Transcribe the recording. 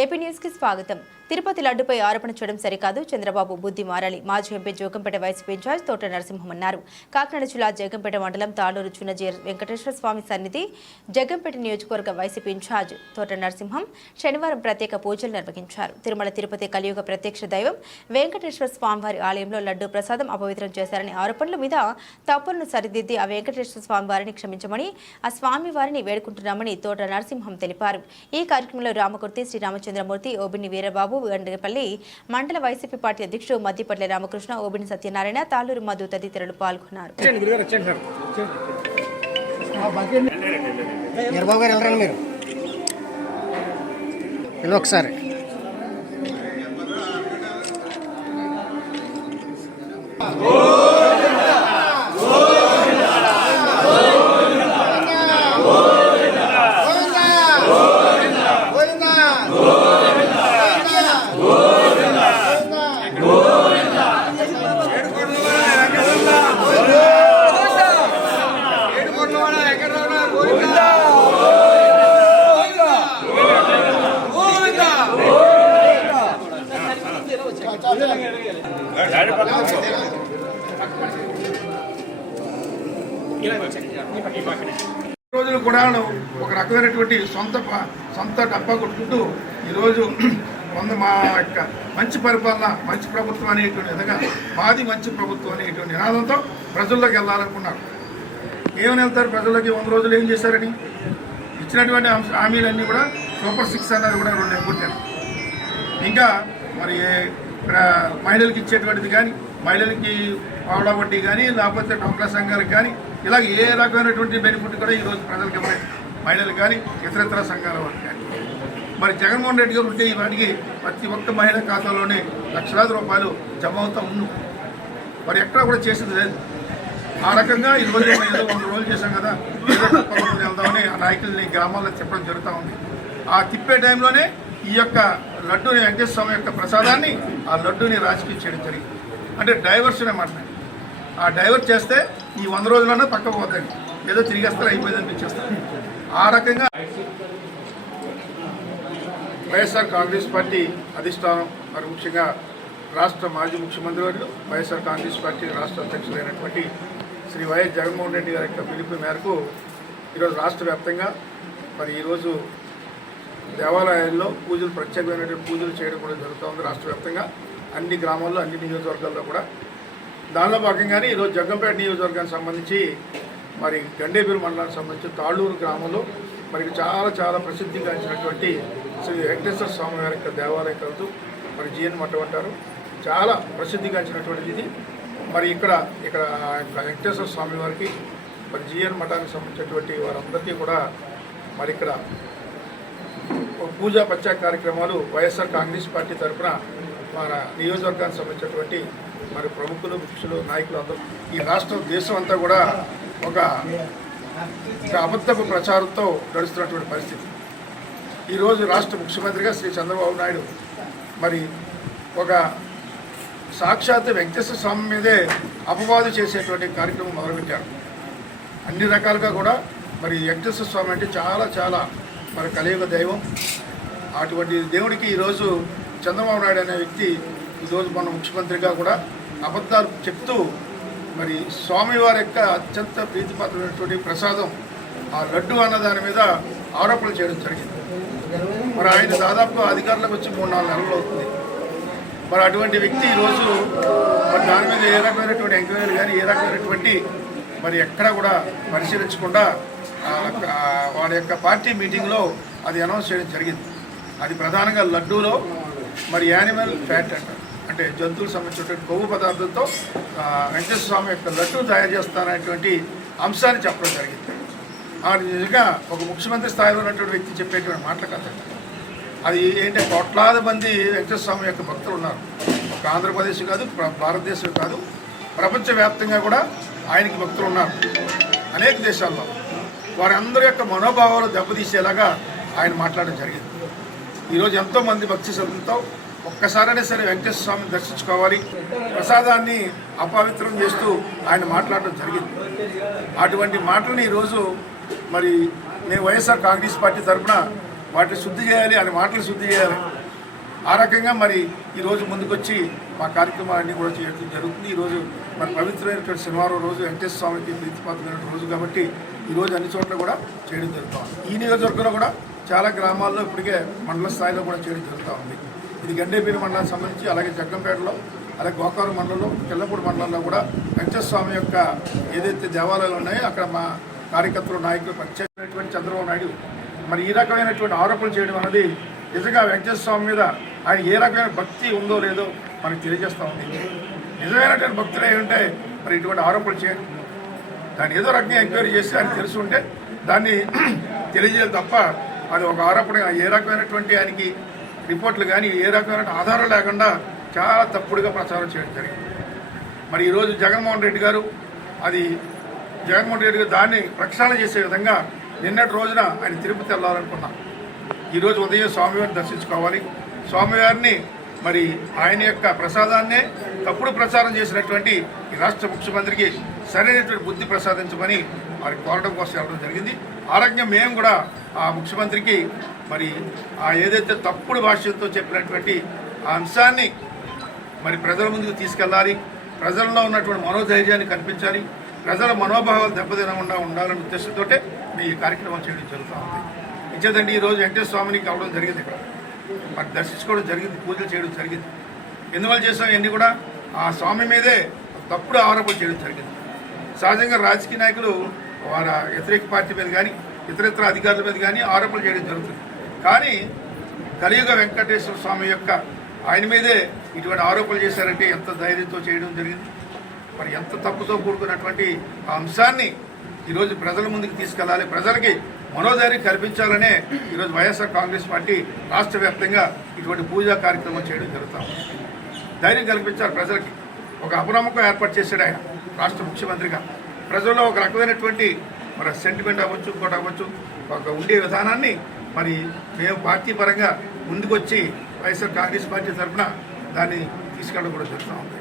AP న్యూస్కి స్వాగతం. తిరుపతి లడ్డుపై ఆరోపణ చేయడం సరికాదు. చంద్రబాబు బుద్ధి మారాలి. మాజీ ఎంపీ జోగంపేట వైసీపీ ఇన్ఛార్జ్ తోట నరసింహం అన్నారు. కాకినాడ జిల్లా జగంపేట మండలం తాళూరు చున్నజీ వెంకటేశ్వర స్వామి సన్నిధి జగంపేట నియోజకవర్గ వైసీపీ ఇన్ఛార్జ్ తోట నరసింహం శనివారం ప్రత్యేక పూజలు నిర్వహించారు. తిరుమల తిరుపతి కలియుగ ప్రత్యక్ష దైవం వెంకటేశ్వర స్వామివారి ఆలయంలో లడ్డు ప్రసాదం అపవిత్రం చేశారనే ఆరోపణల మీద తప్పులను సరిదిద్ది ఆ వెంకటేశ్వర స్వామివారిని క్షమించమని ఆ స్వామివారిని వేడుకుంటున్నామని తోట నరసింహం తెలిపారు. ఈ కార్యక్రమంలో రామకుర్తి శ్రీరామచంద్రమూర్తి ఓబిని వీరబాబు గండపల్లి మండల వైసీపీ పార్టీ అధ్యక్షుడు మద్దిపట్ల రామకృష్ణ ఓబిని సత్యనారాయణ తాలూరు మధు తదితరులు పాల్గొన్నారు. మీరు? ఒకసారి రోజులు కూడా ఒక రకమైనటువంటి సొంత ప- సొంత డబ్బా కొట్టుకుంటూ ఈరోజు వంద మా యొక్క మంచి పరిపాలన మంచి ప్రభుత్వం అనేటువంటి విధంగా మాది మంచి ప్రభుత్వం అనేటువంటి నినాదంతో ప్రజల్లోకి వెళ్ళాలనుకున్నారు. ఏమని వెళ్తారు? ప్రజల్లోకి వంద రోజులు ఏం చేశారని? ఇచ్చినటువంటి హామీలన్నీ కూడా సూపర్ సిక్స్ అన్నది కూడా రెండు ఎగ్గొట్టారు ఇంకా మరి మహిళలకు ఇచ్చేటువంటిది కానీ మహిళలకి పావుడా వడ్డీ కానీ లేకపోతే డోక్రా సంఘాలకు కానీ ఇలాగ ఏ రకమైనటువంటి బెనిఫిట్ కూడా ఈరోజు ప్రజలకు ఇవ్వలేదు. మహిళలు కానీ ఇతరితర సంఘాల వారికి కానీ. మరి జగన్మోహన్ రెడ్డి గారు ఉంటే వాటికి ప్రతి ఒక్క మహిళ ఖాతాలోనే లక్షలాది రూపాయలు జమ అవుతా ఉన్ను. మరి ఎక్కడా కూడా చేసింది లేదు. ఆ రకంగా ఈ రోజు ఏదో వంద రోజులు చేశాం కదా ఏదో తప్పకుండా వెళ్దామని ఆ నాయకుల్ని గ్రామాల్లో తిప్పడం జరుగుతూ ఉంది. ఆ తిప్పే టైంలోనే ఈ యొక్క లడ్డూని వెంకటేశ్వర స్వామి యొక్క ప్రసాదాన్ని ఆ లడ్డూని రాజకీయ చేయడం జరిగింది. అంటే డైవర్షన్ అన్నమాట ఆ డైవర్ట్ చేస్తే ఈ వంద రోజులన్నా పక్క పోతాయి. ఏదో తిరిగేస్తారు అయిపోయింది అనిపించేస్తారు ఆ రకంగా వైఎస్ఆర్ కాంగ్రెస్ పార్టీ అధిష్టానం మరి ముఖ్యంగా రాష్ట్ర మాజీ ముఖ్యమంత్రి వర్యులు వైఎస్ఆర్ కాంగ్రెస్ పార్టీ రాష్ట్ర అధ్యక్షులైనటువంటి శ్రీ వైఎస్ జగన్మోహన్ రెడ్డి గారి యొక్క పిలుపు మేరకు ఈరోజు రాష్ట్ర వ్యాప్తంగా మరి ఈరోజు దేవాలయాల్లో పూజలు ప్రత్యేకమైనటువంటి పూజలు చేయడం కూడా జరుగుతూ ఉంది రాష్ట్ర వ్యాప్తంగా. అన్ని గ్రామాల్లో అన్ని నియోజకవర్గాల్లో కూడా. దానిలో భాగంగానే ఈరోజు జగ్గంపేట నియోజకవర్గానికి సంబంధించి మరి గండేపూరు మండలానికి సంబంధించి తాళ్ళూరు గ్రామంలో మరి చాలా చాలా ప్రసిద్ధిగాంచినటువంటి శ్రీ వెంకటేశ్వర స్వామి వారి యొక్క దేవాలయం కలుతూ మరి జిఎన్ మఠం అంటారు. చాలా ప్రసిద్ధిగాంచినటువంటిది ఇది. మరి ఇక్కడ ఇక్కడ వెంకటేశ్వర స్వామి వారికి మరి జిఎన్ మఠానికి సంబంధించినటువంటి వారందరికీ కూడా మరి ఇక్కడ పూజా పచ్చ కార్యక్రమాలు వైఎస్ఆర్ కాంగ్రెస్ పార్టీ తరఫున మన నియోజకవర్గానికి సంబంధించినటువంటి మరి ప్రముఖులు ముఖ్యులు నాయకులు అందరూ. ఈ రాష్ట్రం దేశం అంతా కూడా ఒక ఒక అబద్ధపు ప్రచారంతో నడుస్తున్నటువంటి పరిస్థితి. ఈరోజు రాష్ట్ర ముఖ్యమంత్రిగా శ్రీ చంద్రబాబు నాయుడు మరి ఒక సాక్షాత్ వెంకటేశ్వర స్వామి మీదే అపవాదు చేసేటువంటి కార్యక్రమం మొదలుపెట్టారు. అన్ని రకాలుగా కూడా మరి వెంకటేశ్వర స్వామి అంటే చాలా చాలా మరి కలియుగ దైవం. అటువంటి దేవుడికి ఈరోజు చంద్రబాబు నాయుడు అనే వ్యక్తి ఈరోజు మన ముఖ్యమంత్రిగా కూడా అబద్ధాలు చెప్తూ మరి స్వామివారి యొక్క అత్యంత ప్రీతిపాత్రమైనటువంటి ప్రసాదం ఆ లడ్డు అన్న దాని మీద ఆరోపణలు చేయడం జరిగింది. మరి ఆయన దాదాపుగా అధికారులకు వచ్చి మూడు నాలుగు నెలలు అవుతుంది. మరి అటువంటి వ్యక్తి ఈరోజు మరి దాని మీద ఏ రకమైనటువంటి ఎంక్వైరీలు కానీ ఏ రకమైనటువంటి మరి ఎక్కడ కూడా పరిశీలించకుండా వారి యొక్క పార్టీ మీటింగ్లో అది అనౌన్స్ చేయడం జరిగింది. అది ప్రధానంగా లడ్డూలో మరి యానిమల్ ఫ్యాట్ అంటారు. అంటే జంతువులకు సంబంధించినటువంటి కొవ్వు పదార్థంతో వెంకటేశ్వర స్వామి యొక్క లడ్డు తయారు చేస్తారనేటువంటి అంశాన్ని చెప్పడం జరిగింది. ఆ నిజంగా ఒక ముఖ్యమంత్రి స్థాయిలో ఉన్నటువంటి వ్యక్తి చెప్పేటువంటి మాటలు కథ అది. ఏంటంటే కోట్లాది మంది వెంకటేశ్వర స్వామి యొక్క భక్తులు ఉన్నారు. ఒక ఆంధ్రప్రదేశ్ కాదు భారతదేశం కాదు ప్రపంచవ్యాప్తంగా కూడా ఆయనకి భక్తులు ఉన్నారు. అనేక దేశాల్లో. వారందరి యొక్క మనోభావాలు దెబ్బతీసేలాగా ఆయన మాట్లాడడం జరిగింది. ఈరోజు ఎంతోమంది భక్తి శ్రద్ధలతో ఒక్కసారైనా సరే వెంకటేశ్వర స్వామిని దర్శించుకోవాలి ప్రసాదాన్ని అపవిత్రం చేస్తూ ఆయన మాట్లాడడం జరిగింది. అటువంటి మాటలని ఈరోజు మరి మేము వైఎస్ఆర్ కాంగ్రెస్ పార్టీ తరఫున వాటిని శుద్ధి చేయాలి ఆయన మాటలు శుద్ధి చేయాలి. ఆ రకంగా మరి ఈరోజు ముందుకొచ్చి మా కార్యక్రమాలన్నీ కూడా చేయడం జరుగుతుంది. ఈరోజు మరి పవిత్రమైనటువంటి శనివారం రోజు వెంకటేశ్వర స్వామికి ప్రీతిపాత్రమైన రోజు కాబట్టి ఈరోజు అన్ని చోట్ల కూడా చేయడం జరుగుతూ ఉంది. ఈ నియోజకవర్గంలో కూడా చాలా గ్రామాల్లో ఇప్పటికే మండల స్థాయిలో కూడా చేయడం జరుగుతూ ఉంది. ఇది గండేపీరి మండలానికి సంబంధించి అలాగే జగ్గంపేటలో అలాగే గోకారు మండలంలో కిల్లపూడి మండలంలో కూడా వెంకటస్వామి స్వామి యొక్క ఏదైతే దేవాలయాలు ఉన్నాయో అక్కడ మా కార్యకర్తలు నాయకులు పనిచేసినటువంటి చంద్రబాబు నాయుడు మరి ఈ రకమైనటువంటి ఆరోపణలు చేయడం అనేది నిజంగా వెంకటేశ్వర స్వామి మీద ఆయన ఏ రకమైన భక్తి ఉందో లేదో మనకు తెలియజేస్తూ ఉంది. నిజమైనటువంటి భక్తులు ఏంటంటే ఉంటే మరి ఇటువంటి ఆరోపణలు చేయడం దాన్ని ఏదో రకంగా ఎంక్వైరీ చేసి ఆయన తెలిసి ఉంటే దాన్ని తెలియజేయాలి తప్ప అది ఒక ఆరోపణ ఏ రకమైనటువంటి ఆయనకి రిపోర్ట్లు కానీ ఏ రకమైన ఆధారం లేకుండా చాలా తప్పుడుగా ప్రచారం చేయడం జరిగింది. మరి ఈరోజు జగన్మోహన్ రెడ్డి గారు అది జగన్మోహన్ రెడ్డి గారు దాన్ని ప్రక్షాళన చేసే విధంగా నిన్నటి రోజున ఆయన తిరుపతి వెళ్ళాలనుకున్నాం. ఈరోజు ఉదయం స్వామివారిని దర్శించుకోవాలి. స్వామివారిని మరి ఆయన యొక్క ప్రసాదాన్నే తప్పుడు ప్రచారం చేసినటువంటి రాష్ట్ర ముఖ్యమంత్రికి సరైనటువంటి బుద్ధి ప్రసాదించమని మరి కోరడం కోసం వెళ్ళడం జరిగింది. ఆరోగ్యం మేము కూడా ఆ ముఖ్యమంత్రికి మరి ఆ ఏదైతే తప్పుడు భాష్యంతో చెప్పినటువంటి ఆ అంశాన్ని మరి ప్రజల ముందుకు తీసుకెళ్ళాలి. ప్రజల్లో ఉన్నటువంటి మనోధైర్యాన్ని కనిపించాలి ప్రజల మనోభావాలు దెబ్బతినకుండా ఉండాలనే ఉద్దేశంతో మీ ఈ కార్యక్రమం చేయడం జరుగుతూ ఉంది. ఇచ్చేదండి ఈరోజు వెంకటేశ్వర స్వామిని కలవడం జరిగింది ఇక్కడ. మరి దర్శించుకోవడం జరిగింది పూజలు చేయడం జరిగింది. ఎందువల్ల చేసాం ఇవన్నీ కూడా? ఆ స్వామి మీదే తప్పుడు ఆరోపణ చేయడం జరిగింది. సహజంగా రాజకీయ నాయకులు వారి వ్యతిరేక పార్టీ మీద కానీ ఇతరితర అధికారుల మీద కానీ ఆరోపణలు చేయడం జరుగుతుంది. కానీ కలియుగ వెంకటేశ్వర స్వామి యొక్క ఆయన మీదే ఇటువంటి ఆరోపణలు చేశారంటే ఎంత ధైర్యంతో చేయడం జరిగింది? మరి ఎంత తప్పుతో కూడుకున్నటువంటి ఆ అంశాన్ని ఈరోజు ప్రజల ముందుకు తీసుకెళ్ళాలి ప్రజలకి మనోధైర్యం కల్పించాలనే ఈరోజు వైఎస్ఆర్ కాంగ్రెస్ పార్టీ రాష్ట్ర వ్యాప్తంగా ఇటువంటి పూజా కార్యక్రమం చేయడం జరుగుతాం ధైర్యం కల్పించాలి ప్రజలకి. ఒక అపనమ్మకం ఏర్పాటు చేశాడు ఆయన. రాష్ట్ర ముఖ్యమంత్రిగా. ప్రజల్లో ఒక రకమైనటువంటి మరి సెంటిమెంట్ అవ్వచ్చు ఇంకోటి అవ్వచ్చు ఒక ఉండే విధానాన్ని మరి మేము పార్టీ పరంగా ముందుకొచ్చి వైఎస్ఆర్ కాంగ్రెస్ పార్టీ తరఫున దాన్ని తీసుకెళ్ళడం కూడా జరుగుతూ ఉంది.